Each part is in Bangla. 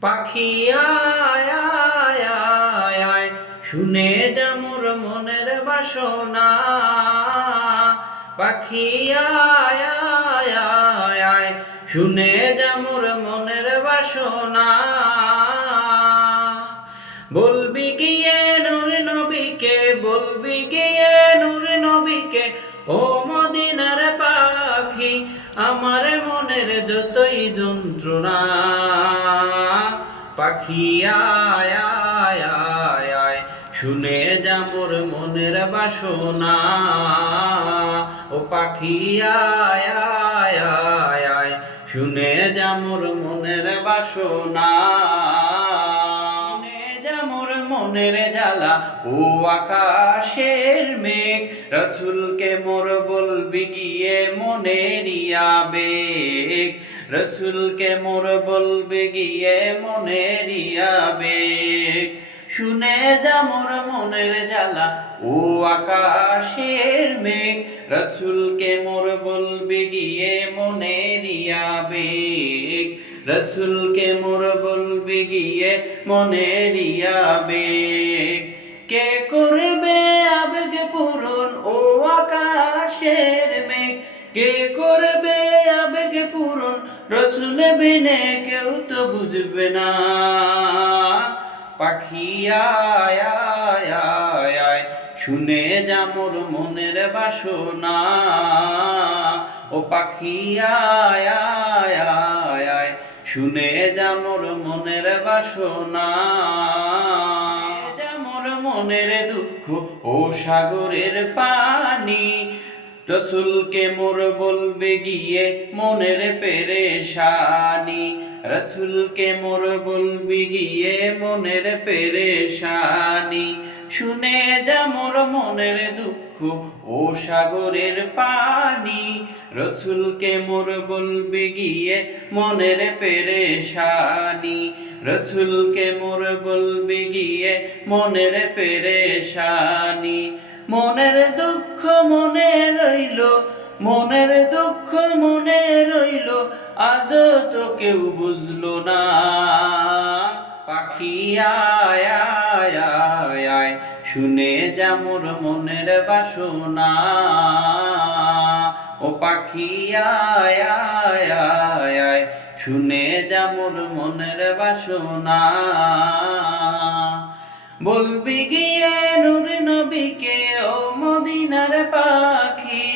পাখি আয় শুনে যা মোর মনের বাসনা। পাখি আয়, শুনে যা মোর মনের বাসনা। বলবি গিয়ে নূর নবীকে, বলবি গিয়ে নূর নবীকে, ও মদিনার পাখি, আমার মনের যতই যন্ত্রণা। পাখি শুনে যা মোর মনের বাসনা। ও পাখি আয় শুনে যা মোর মনের বাসনা। মনের জ্বালা, ও আকাশের মেঘ, রসুলকে মোর বলবি গিয়ে মনের আবেগ। রসুলকে মোর বলবি গিয়ে মনের আবেগ। শুনে যা মোর মনের জ্বালা, ও আকাশের মেঘ। রসুলকে মোর বলবি গিয়ে মনের আবেগ। রসুলকে মোর বলবি গিয়ে মনের আবেগ। কে করবে আবেগ পূরণ, ও আকাশের মেঘ? কে করবে আবেগ পূরণ, রসুল বিনে কেউ তো বুঝবে না। পাখি আয় শুনে যা মোর মনের বাসনা। ও পাখি আয় শুনে যা মোর মনের বাসনা। যা মনের দুঃখ, ও সাগরের পানি রসুলকে মোর বলবে গিয়ে মনের পেরেশানি। রসুলকে মোর বলবি গিয়ে মনের পেরেশানি। শুনে যা মোর মনের দুঃখ ও সাগরের পানি। রসুলকে মোর বলবি গিয়ে মনের পেরেশানি। রসুলকে মোর বলবি গিয়ে মনের পেরেশানি। মনের দুঃখ মনে রইল, মনের দুঃখ মনে রইল আজ তো কেউ বুঝলো না। পাখি আয় শুনে যা মোর মনের বাসনা। ও পাখি আয় আয়, শুনে যা মোর মনের বাসনা। বলবি গিয়ে নূর নবীকে, ও মদিনার পাখি।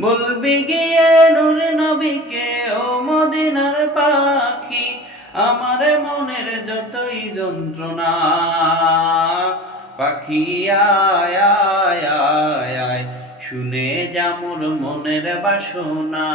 বলবি গিয়ে নূর নবীকে, ও মদিনার পাখি। আমার মনের যতই যন্ত্রণা, পাখি আয় শুনে যা মনের বাসনা।